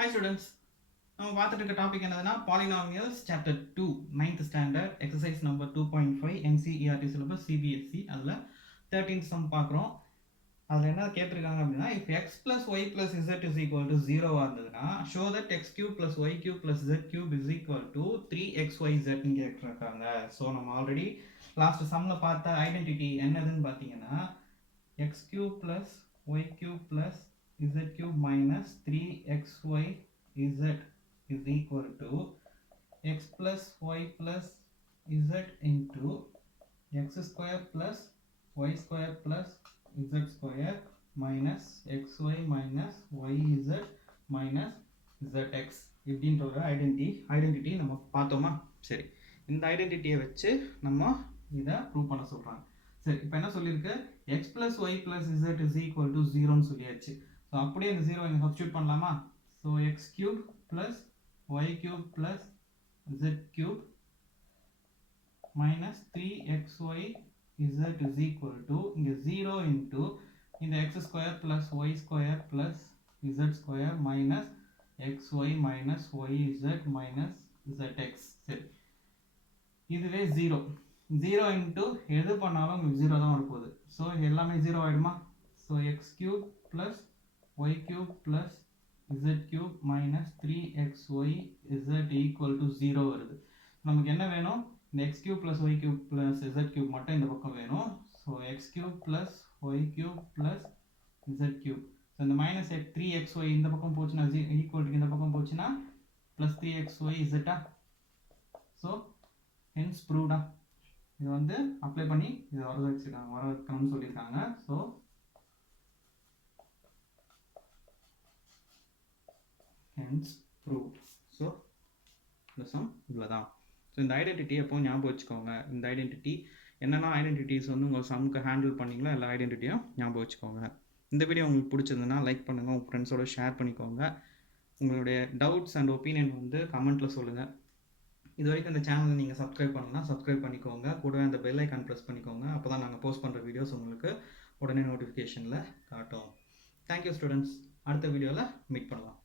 Hi students, நம்ம பார்த்துட்டு இருக்க டாபிக் என்னதுன்னா Polynomials chapter 2 9th standard exercise number 2.5 NCERT syllabus CBSE அதில் 13th sum பார்க்குறோம். அதில் என்ன கேட்டிருக்காங்க அப்படின்னா if x plus y plus z is equal to 0 இருந்ததுன்னா show that x cube plus y cube plus z cube is equal to 3xyz கேட்டிருக்காங்க. So நம்ம already last சம்மில் பார்த்த ஐடென்டிட்டி என்னதுன்னு பார்த்தீங்கன்னா x cube plus y cube plus z cube minus 3xyz is equal to x plus y plus z into x square plus y square plus z square minus xy minus yz minus zx இப்படின்ற ஒரு identity நம்ம பார்த்தோமா. சரி, இந்த ஐடென்டிட்டியை வச்சு நம்ம இதை prove பண்ண சொல்கிறாங்க. சரி, இப்போ என்ன சொல்லியிருக்கு, x plus y plus z is equal to 0ன்னு சொல்லியாச்சு. ஸோ அப்படியே இந்த 0 இங்கே சப்ஸ்டியூட் பண்ணலாமா? So x cube plus y cube plus z cube minus 3xyz is equal to இங்கே 0 into இந்த x square plus y square plus z square minus xy minus yz minus zx. சரி, இதுவே 0 into எது பண்ணாலும் 0 தான் வரப்போகுது. So எல்லாமே 0 ஆகிடுமா? So x cube plus y cube plus z cube minus 3xyz equal to 0 வருது. நமக்கு என்ன வேணும்? இந்த x cube plus y cube plus z cube மட்டும் இந்த பக்கம் வேணும். So x cube plus y cube plus z cube. So இந்த மைனஸ் 3xy இந்த பக்கம் போச்சுன்னா ஈக்குவல் டு இந்த பக்கம் போச்சுன்னா ப்ளஸ் 3xyz. So hence ப்ரூவ்டா. இது வந்து அப்ளை பண்ணி இதை வர வைக்கணும்னு சொல்லியிருக்காங்க. So hence proved. ஸோ இந்த சம் இவ்வளோதான். ஸோ இந்த ஐடென்டிட்டி எப்போ ஞாபகம் வச்சுக்கோங்க. இந்த ஐடென்டிட்டி என்னென்ன ஐடென்டிட்டிஸ் வந்து உங்கள் சம்முக்கு ஹேண்டில் பண்ணிங்களோ எல்லா ஐடென்டிட்டியும் ஞாபகம் வச்சுக்கோங்க. இந்த வீடியோ உங்களுக்கு பிடிச்சிருந்ததுன்னா லைக் பண்ணுங்கள், உங்கள் ஃப்ரெண்ட்ஸோட ஷேர் பண்ணிக்கோங்க. உங்களுடைய டவுட்ஸ் அண்ட் ஒப்பீனியன் வந்து கமெண்ட்டில் சொல்லுங்கள். இது வரைக்கும் இந்த சேனலை நீங்கள் சப்ஸ்கிரைப் பண்ணலாம், சப்ஸ்கிரைப் பண்ணிக்கோங்க. கூடவே அந்த பெல் ஐக்கான் ப்ரெஸ் பண்ணிக்கோங்க. அப்போ தான் நாங்கள் போஸ்ட் பண்ணுற வீடியோஸ் உங்களுக்கு உடனே நோட்டிஃபிகேஷனில் காட்டும். Thank you students. அடுத்த வீடியோவில் மீட் பண்ணலாம்.